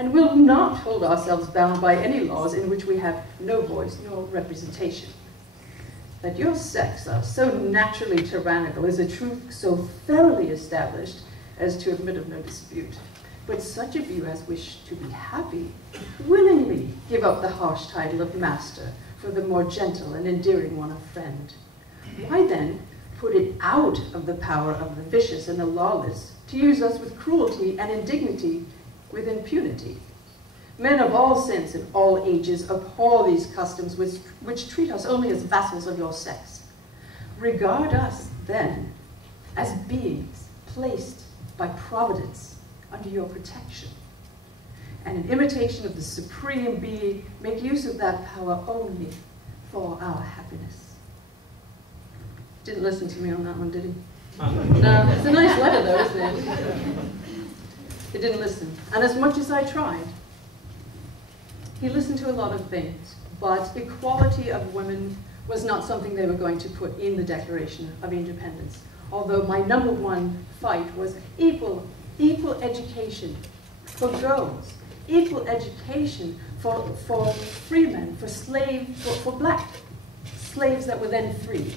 and will not hold ourselves bound by any laws in which we have no voice nor representation. That your sex are so naturally tyrannical is a truth so thoroughly established as to admit of no dispute. But such of you as wish to be happy willingly give up the harsh title of master for the more gentle and endearing one of friend. Why then put it out of the power of the vicious and the lawless to use us with cruelty and indignity with impunity? Men of all sense and all ages abhor these customs which treat us only as vassals of your sex. Regard us, then, as beings placed by Providence under your protection, and in imitation of the Supreme Being, make use of that power only for our happiness. Didn't listen to me on that one, did he? No, it's a nice letter though, isn't it? He didn't listen. And as much as I tried, he listened to a lot of things, but equality of women was not something they were going to put in the Declaration of Independence. Although my number one fight was equal education for girls, equal education for free men, for black slaves that were then free.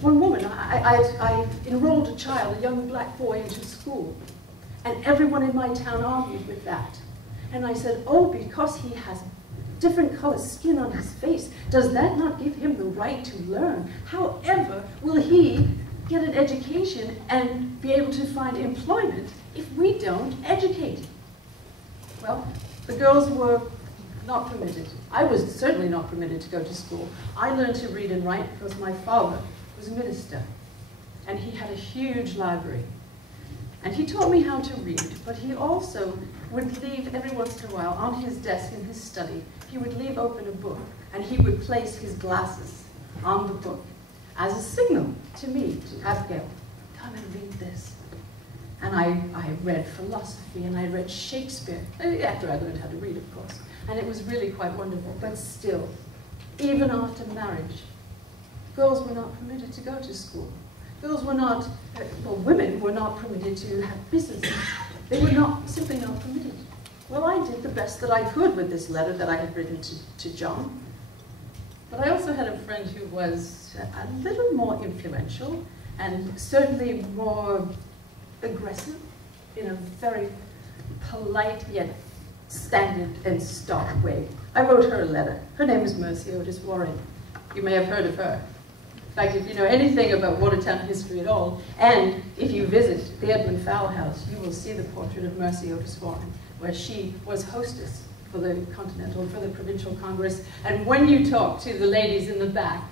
One woman, I enrolled a child, a young black boy, into school, and everyone in my town argued with that. And I said, oh, because he has different colored skin on his face, does that not give him the right to learn? However, will he get an education and be able to find employment if we don't educate him? Well, the girls were not permitted. I was certainly not permitted to go to school. I learned to read and write because my father was a minister, and he had a huge library. And he taught me how to read, but he also would leave every once in a while on his desk in his study, he would leave open a book, and he would place his glasses on the book as a signal to me, to Abigail, come and read this. And I read philosophy, and I read Shakespeare, after I learned how to read, of course. And it was really quite wonderful, but still, even after marriage, girls were not permitted to go to school. Girls were not, well, women were not permitted to have businesses. They were simply not permitted. Well, I did the best that I could with this letter that I had written to John. But I also had a friend who was a little more influential and certainly more aggressive in a very polite yet standard and stark way. I wrote her a letter. Her name is Mercy Otis Warren. You may have heard of her. In fact, if you know anything about Watertown history at all, and if you visit the Edmund Fowle House, you will see the portrait of Mercy Otis Warren, where she was hostess for the Continental, for the Provincial Congress. And when you talk to the ladies in the back,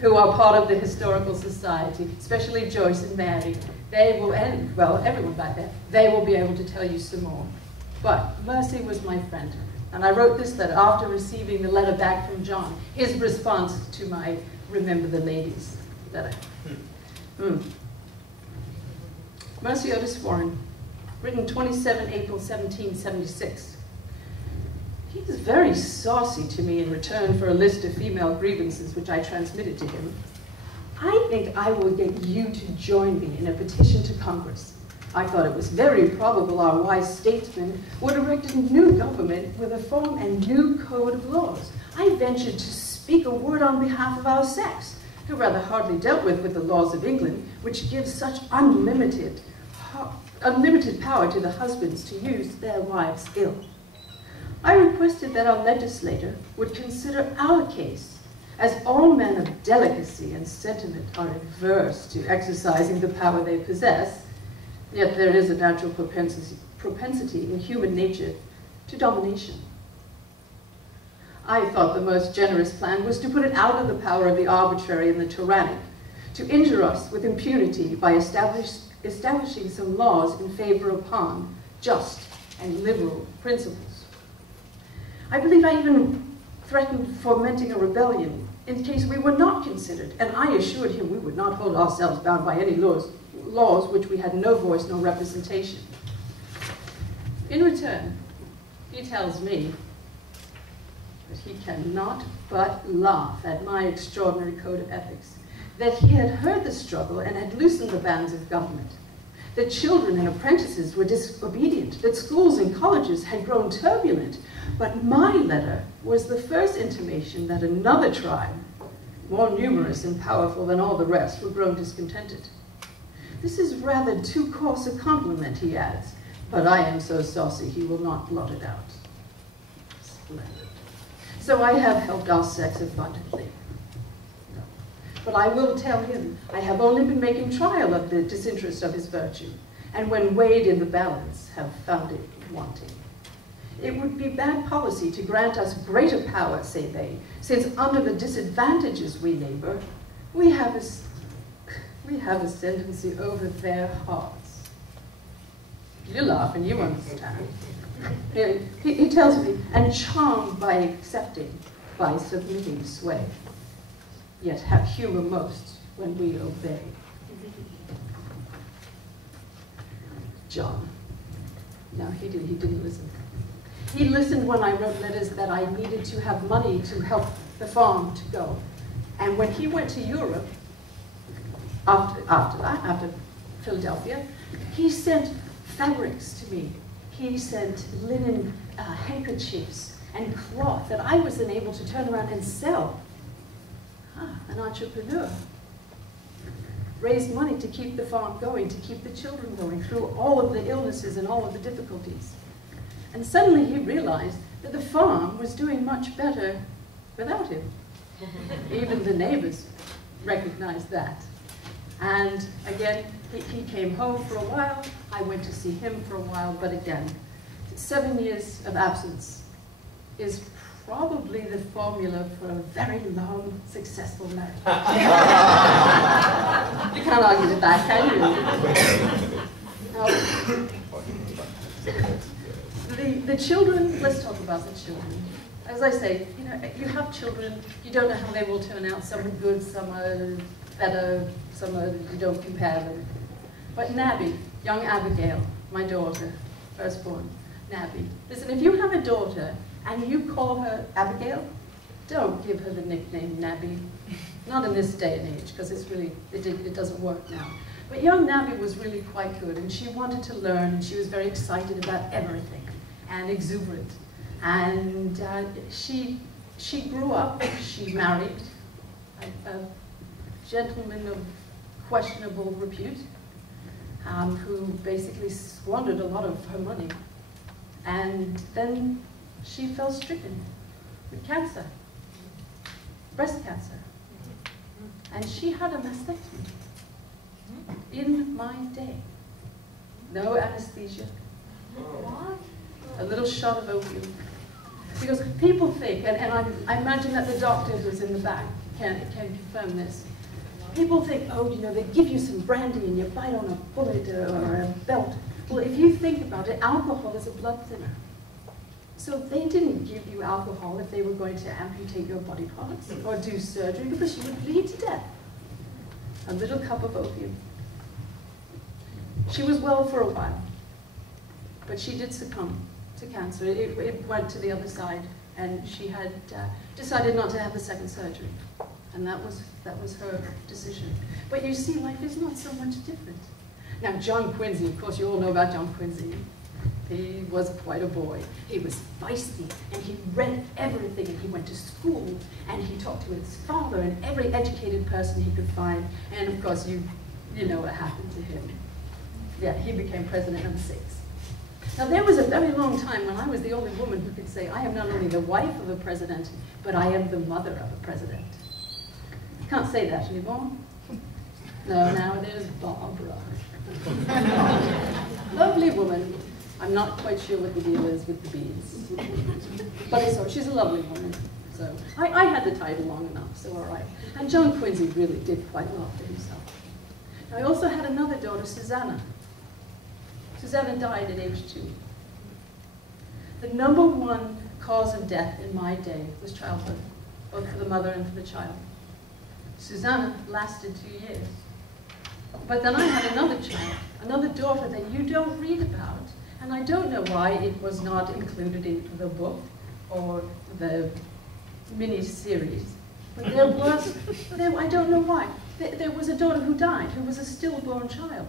who are part of the Historical Society, especially Joyce and Mary, they will, and well, everyone back there, they will be able to tell you some more. But Mercy was my friend, and I wrote this letter after receiving the letter back from John, his response to my Remember the Ladies letter. Mercy Otis Warren, written 27 April 1776. He was very saucy to me in return for a list of female grievances which I transmitted to him. I think I will get you to join me in a petition to Congress. I thought it was very probable our wise statesmen would erect a new government with a form and new code of laws. I ventured to speak a word on behalf of our sex, who rather hardly dealt with the laws of England, which give such unlimited power to the husbands to use their wives ill. I requested that our legislator would consider our case, as all men of delicacy and sentiment are averse to exercising the power they possess, yet there is a natural propensity in human nature to domination. I thought the most generous plan was to put it out of the power of the arbitrary and the tyrannic, to injure us with impunity by establishing some laws in favor upon just and liberal principles. I believe I even threatened fomenting a rebellion in case we were not considered, and I assured him we would not hold ourselves bound by any laws which we had no voice nor representation. In return, he tells me that he cannot but laugh at my extraordinary code of ethics, that he had heard the struggle and had loosened the bands of government, that children and apprentices were disobedient, that schools and colleges had grown turbulent. But my letter was the first intimation that another tribe, more numerous and powerful than all the rest, were grown discontented. This is rather too coarse a compliment, he adds, but I am so saucy he will not blot it out. Splendid. So I have helped our sex abundantly. No. But I will tell him, I have only been making trial of the disinterest of his virtue, and when weighed in the balance, have found it wanting. It would be bad policy to grant us greater power, say they, since under the disadvantages we labor, we have ascendancy over their hearts. You laugh and you understand. He tells me, and charmed by accepting, by submitting sway, yet have humor most when we obey. John. No, he didn't listen. He listened when I wrote letters that I needed to have money to help the farm to go. And when he went to Europe, after Philadelphia, he sent fabrics to me. He sent linen handkerchiefs and cloth that I was then able to turn around and sell. An entrepreneur. Raised money to keep the farm going, to keep the children going through all of the illnesses and all of the difficulties. And suddenly he realized that the farm was doing much better without him. Even the neighbors recognized that. And again, he came home for a while. I went to see him for a while, but again, 7 years of absence is probably the formula for a very long, successful marriage. You can't argue with that, can you? The children, let's talk about the children. As I say, you have children, you don't know how they will turn out. Some are good, some are better, some are, you don't compare them. But Nabby, young Abigail, my daughter, firstborn, Nabby. Listen, if you have a daughter and you call her Abigail, don't give her the nickname Nabby. Not in this day and age, because it's really, it doesn't work now. But young Nabby was really quite good, and she wanted to learn, and she was very excited about everything, and exuberant. And she grew up, she married a gentleman of questionable repute, who basically squandered a lot of her money. And then she fell stricken with cancer, breast cancer. And she had a mastectomy in my day. No anesthesia. What? A little shot of opium. Because people think, and I imagine that the doctor who's in the back can confirm this. People think, oh, they give you some brandy and you bite on a bullet or a belt. Well, if you think about it, alcohol is a blood thinner. So they didn't give you alcohol if they were going to amputate your body parts or do surgery, because you would bleed to death. A little cup of opium. She was well for a while, but she did succumb to cancer. It went to the other side, and she had decided not to have the second surgery. And that was her decision. But you see, life is not so much different. Now, John Quincy, of course, you all know about John Quincy. He was quite a boy. He was feisty, and he read everything, and he went to school, and he talked to his father and every educated person he could find. And of course, you know what happened to him. Yeah, he became president number 6. Now, there was a very long time when I was the only woman who could say, I am not only the wife of a president, but I am the mother of a president. You can't say that anymore. No, now there's Barbara. Lovely woman. I'm not quite sure what the deal is with the beads. But she's a lovely woman. So I had the title long enough, so all right. And John Quincy really did quite well for himself. Now, I also had another daughter, Susanna. Susanna died at age 2. The #1 cause of death in my day was childbirth, both for the mother and for the child. Susanna lasted 2 years. But then I had another child, another daughter that you don't read about. And I don't know why it was not included in the book or the mini-series. But there was, I don't know why. There was a daughter who died, who was a stillborn child.